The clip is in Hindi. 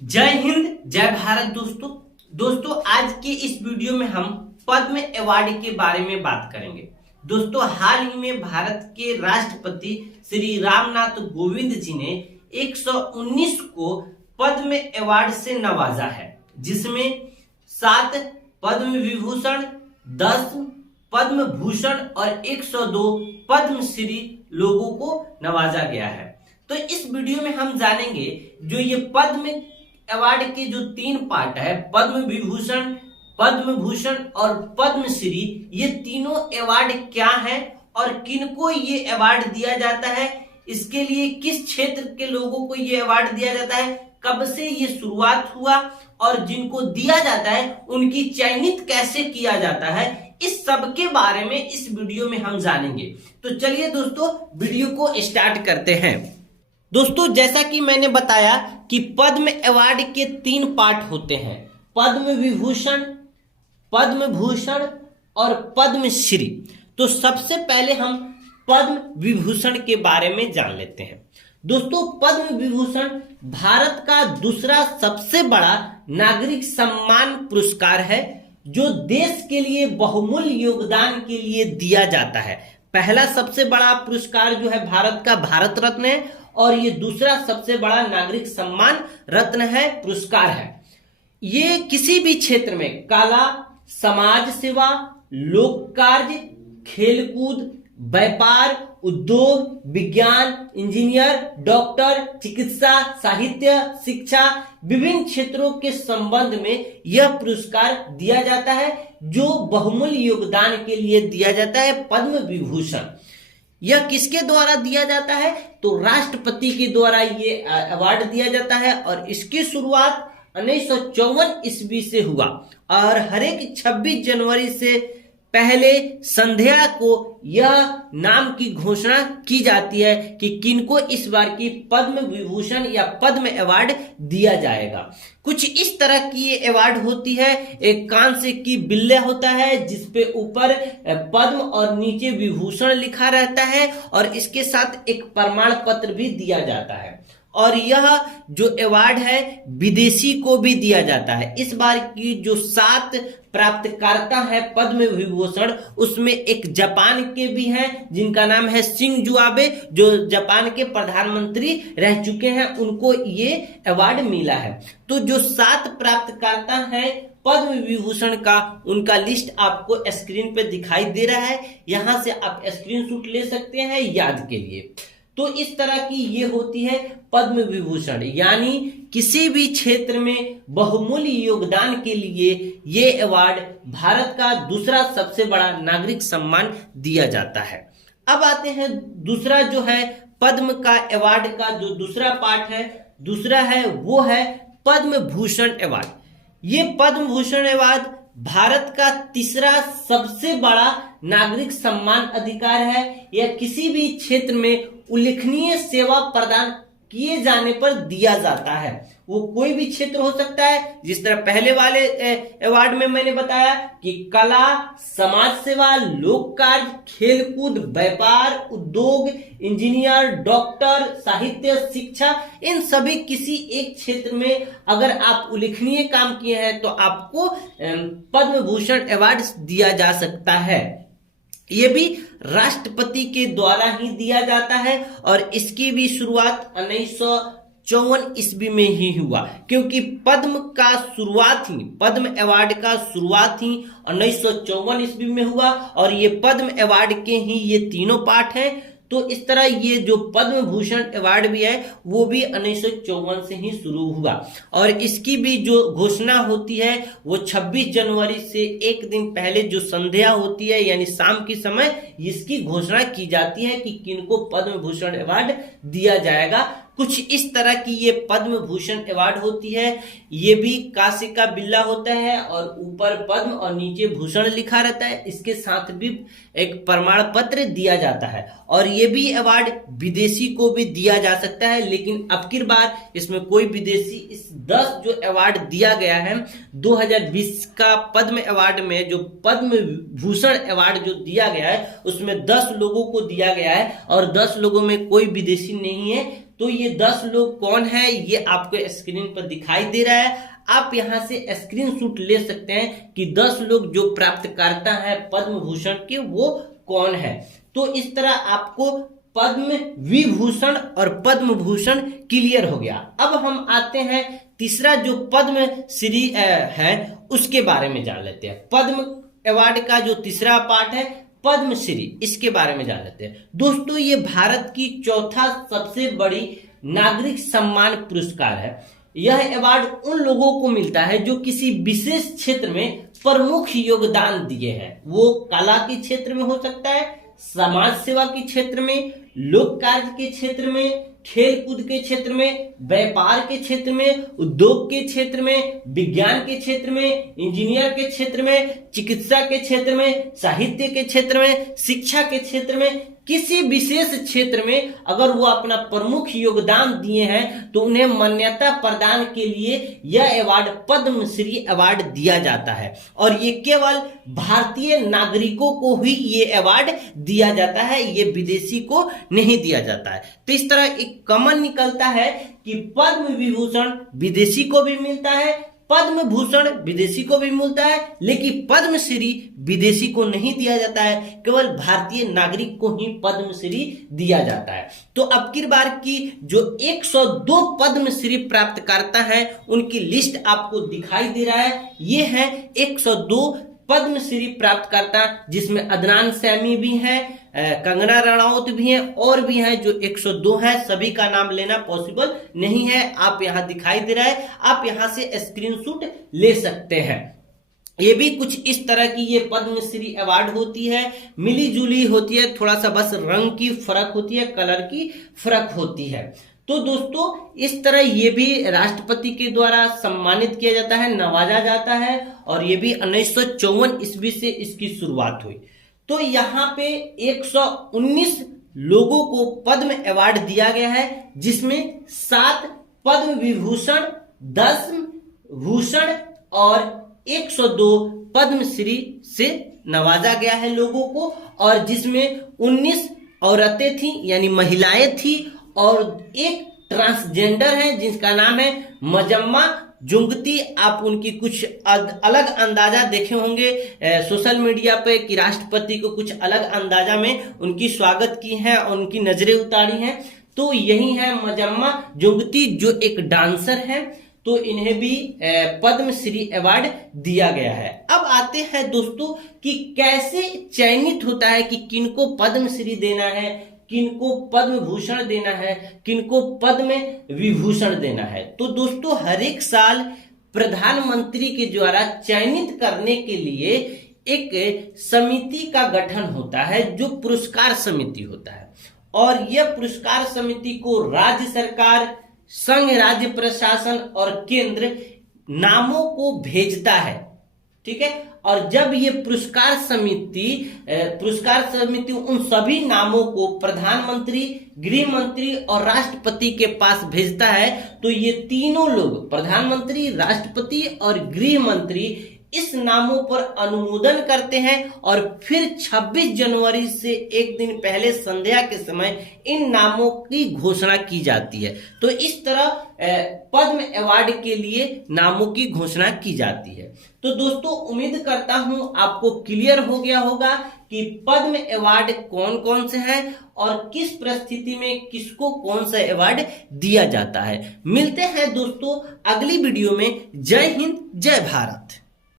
जय हिंद जय भारत दोस्तों आज के इस वीडियो में हम पद्म अवार्ड के बारे में बात करेंगे। दोस्तों हाल ही में भारत के राष्ट्रपति श्री रामनाथ कोविंद जी ने 119 को पद्म अवार्ड से नवाजा है, जिसमें 7 पद्म विभूषण, 10 पद्म भूषण और 102 पद्मश्री लोगों को नवाजा गया है। तो इस वीडियो में हम जानेंगे जो ये पद्म अवार्ड के जो 3 पार्ट है, पद्म विभूषण, पद्म भूषण और पद्मश्री, ये तीनों अवार्ड क्या है और किनको ये अवार्ड दिया जाता है, इसके लिए किस क्षेत्र के लोगों को ये अवार्ड दिया जाता है, कब से ये शुरुआत हुआ और जिनको दिया जाता है उनकी चयनित कैसे किया जाता है, इस सब के बारे में इस वीडियो में हम जानेंगे। तो चलिए दोस्तों वीडियो को स्टार्ट करते हैं। दोस्तों जैसा कि मैंने बताया कि पद्म अवार्ड के 3 पार्ट होते हैं, पद्म विभूषण, पद्म भूषण और पद्मश्री। तो सबसे पहले हम पद्म विभूषण के बारे में जान लेते हैं। दोस्तों पद्म विभूषण भारत का दूसरा सबसे बड़ा नागरिक सम्मान पुरस्कार है, जो देश के लिए बहुमूल्य योगदान के लिए दिया जाता है। पहला सबसे बड़ा पुरस्कार जो है भारत का भारत रत्न है और ये दूसरा सबसे बड़ा नागरिक सम्मान रत्न है, पुरस्कार है। ये किसी भी क्षेत्र में कला, समाज सेवा, लोक कार्य, खेलकूद, व्यापार, उद्योग, विज्ञान, इंजीनियर, डॉक्टर, चिकित्सा, साहित्य, शिक्षा, विभिन्न क्षेत्रों के संबंध में यह पुरस्कार दिया जाता है, जो बहुमूल्य योगदान के लिए दिया जाता है। पद्म विभूषण यह किसके द्वारा दिया जाता है, तो राष्ट्रपति के द्वारा ये अवार्ड दिया जाता है और इसकी शुरुआत 1954 ईस्वी से हुआ और हर एक 26 जनवरी से पहले संध्या को यह नाम की घोषणा की जाती है कि किनको इस बार की पद्म विभूषण या पद्म अवार्ड दिया जाएगा। कुछ इस तरह की ये अवार्ड होती है। एक कांस्य की बिल्ले होता है जिसपे ऊपर पद्म और नीचे विभूषण लिखा रहता है और इसके साथ एक प्रमाण पत्र भी दिया जाता है। और यह जो अवार्ड है विदेशी को भी दिया जाता है। इस बार की जो 7 प्राप्तकर्ता है पद्म विभूषण, उसमें एक जापान के भी हैं जिनका नाम है शिंजो आबे, जो जापान के प्रधानमंत्री रह चुके हैं, उनको ये अवार्ड मिला है। तो जो 7 प्राप्तकर्ता हैं पद्म विभूषण का, उनका लिस्ट आपको स्क्रीन पे दिखाई दे रहा है, यहां से आप स्क्रीनशॉट ले सकते हैं याद के लिए। तो इस तरह की ये होती है पद्म विभूषण, यानी किसी भी क्षेत्र में बहुमूल्य योगदान के लिए ये अवार्ड भारत का दूसरा सबसे बड़ा नागरिक सम्मान दिया जाता है। अब आते हैं दूसरा जो है पद्म का अवार्ड का जो दूसरा पार्ट है, दूसरा है वो है पद्म भूषण अवार्ड। ये पद्म भूषण अवार्ड भारत का तीसरा सबसे बड़ा नागरिक सम्मान अधिकार है। यह किसी भी क्षेत्र में उल्लेखनीय सेवा प्रदान किए जाने पर दिया जाता है। वो कोई भी क्षेत्र हो सकता है, जिस तरह पहले वाले अवार्ड में मैंने बताया कि कला, समाज सेवा, लोक कार्य, खेलकूद, व्यापार, उद्योग, इंजीनियर, डॉक्टर, साहित्य, शिक्षा, इन सभी किसी एक क्षेत्र में अगर आप उल्लेखनीय काम किए हैं तो आपको पद्म भूषण अवार्ड दिया जा सकता है। ये भी राष्ट्रपति के द्वारा ही दिया जाता है और इसकी भी शुरुआत 1954 ईस्वी में ही हुआ, क्योंकि पद्म का शुरुआत ही, पद्म अवार्ड का शुरुआत ही 1954 ईस्वी में हुआ और ये पद्म अवार्ड के ही ये तीनों पार्ट हैं। तो इस तरह ये जो पद्म भूषण अवार्ड भी है वो भी 1954 से ही शुरू हुआ और इसकी भी जो घोषणा होती है वो 26 जनवरी से एक दिन पहले जो संध्या होती है, यानी शाम की समय, इसकी घोषणा की जाती है कि किनको पद्म भूषण अवार्ड दिया जाएगा। कुछ इस तरह की ये पद्म भूषण अवार्ड होती है। ये भी कांस्य का बिल्ला होता है और ऊपर पद्म और नीचे भूषण लिखा रहता है, इसके साथ भी एक प्रमाण पत्र दिया जाता है। और ये भी अवार्ड विदेशी को भी दिया जा सकता है, लेकिन अब की बार इसमें कोई विदेशी, इस 10 जो अवार्ड दिया गया है 2020 का पद्म अवार्ड में, जो पद्म भूषण अवार्ड जो दिया गया है उसमें 10 लोगों को दिया गया है और 10 लोगों में कोई विदेशी नहीं है। तो ये 10 लोग कौन है ये आपको स्क्रीन पर दिखाई दे रहा है। आप यहां से स्क्रीनशॉट ले सकते हैं कि 10 लोग जो प्राप्तकर्ता है पद्म भूषण के वो कौन है। तो इस तरह आपको पद्म विभूषण और पद्म भूषण क्लियर हो गया। अब हम आते हैं तीसरा जो पद्म श्री है उसके बारे में जान लेते हैं। पद्म अवार्ड का जो तीसरा पार्ट है पद्मश्री, इसके बारे में जान लेते हैं। दोस्तों ये भारत की चौथा सबसे बड़ी नागरिक सम्मान पुरस्कार है। यह अवार्ड उन लोगों को मिलता है जो किसी विशेष क्षेत्र में प्रमुख योगदान दिए हैं। वो कला के क्षेत्र में हो सकता है, समाज सेवा के क्षेत्र में, लोक कार्य के क्षेत्र में, खेल कूद के क्षेत्र में, व्यापार के क्षेत्र में, उद्योग के क्षेत्र में, विज्ञान के क्षेत्र में, इंजीनियर के क्षेत्र में, चिकित्सा के क्षेत्र में, साहित्य के क्षेत्र में, शिक्षा के क्षेत्र में, किसी विशेष क्षेत्र में अगर वो अपना प्रमुख योगदान दिए हैं तो उन्हें मान्यता प्रदान के लिए यह अवार्ड पद्मश्री अवार्ड दिया जाता है। और ये केवल भारतीय नागरिकों को ही ये अवार्ड दिया जाता है, ये विदेशी को नहीं दिया जाता है। तो इस तरह एक कॉमन निकलता है कि पद्म विभूषण विदेशी को भी मिलता है, पद्म भूषण विदेशी को भी मिलता है, लेकिन पद्मश्री विदेशी को नहीं दिया जाता है, केवल भारतीय नागरिक को ही पद्मश्री दिया जाता है। तो अब की बार की जो 102 पद्मश्री प्राप्तकर्ता हैं उनकी लिस्ट आपको दिखाई दे रहा है। ये है 102 पद्मश्री प्राप्तकर्ता, जिसमें अदनान सैमी भी हैं, कंगना रनौत भी हैं और भी हैं जो 102 हैं। सभी का नाम लेना पॉसिबल नहीं है, आप यहां दिखाई दे रहा है, आप यहां से स्क्रीनशॉट ले सकते हैं। ये भी कुछ इस तरह की ये पद्मश्री अवार्ड होती है, मिली जुली होती है, थोड़ा सा बस रंग की फर्क होती है, कलर की फर्क होती है। तो दोस्तों इस तरह ये भी राष्ट्रपति के द्वारा सम्मानित किया जाता है, नवाजा जाता है, और ये भी 1954 ईस्वी से इसकी शुरुआत हुई। तो यहाँ पे 119 लोगों को पद्म अवार्ड दिया गया है, जिसमें 7 पद्म विभूषण, 10 भूषण और 102 पद्मश्री से नवाजा गया है लोगों को, और जिसमें 19 औरतें थी यानी महिलाएं थी, और एक ट्रांसजेंडर है जिसका नाम है मजम्मा जुंगती। आप उनकी कुछ अलग अंदाजा देखे होंगे सोशल मीडिया पे कि राष्ट्रपति को कुछ अलग अंदाजा में उनकी स्वागत की है और उनकी नजरें उतारी हैं। तो यही है मजम्मा जुंगती जो एक डांसर है, तो इन्हें भी पद्मश्री अवार्ड दिया गया है। अब आते हैं दोस्तों कि कैसे चयनित होता है कि किनको पद्मश्री देना है, किनको पद्म भूषण देना है, किनको पद्म विभूषण देना है। तो दोस्तों हर एक साल प्रधानमंत्री के द्वारा चयनित करने के लिए एक समिति का गठन होता है जो पुरस्कार समिति होता है, और यह पुरस्कार समिति को राज्य सरकार, संघ राज्य प्रशासन और केंद्र नामों को भेजता है, ठीक है। और जब ये पुरस्कार समिति उन सभी नामों को प्रधानमंत्री, गृह मंत्री और राष्ट्रपति के पास भेजता है, तो ये तीनों लोग प्रधानमंत्री, राष्ट्रपति और गृह मंत्री इस नामों पर अनुमोदन करते हैं, और फिर 26 जनवरी से एक दिन पहले संध्या के समय इन नामों की घोषणा की जाती है। तो इस तरह पद्म अवार्ड के लिए नामों की घोषणा की जाती है। तो दोस्तों उम्मीद करता हूं आपको क्लियर हो गया होगा कि पद्म अवार्ड कौन कौन से हैं और किस परिस्थिति में किसको कौन सा अवार्ड दिया जाता है। मिलते हैं दोस्तों अगली वीडियो में। जय हिंद, जय भारत।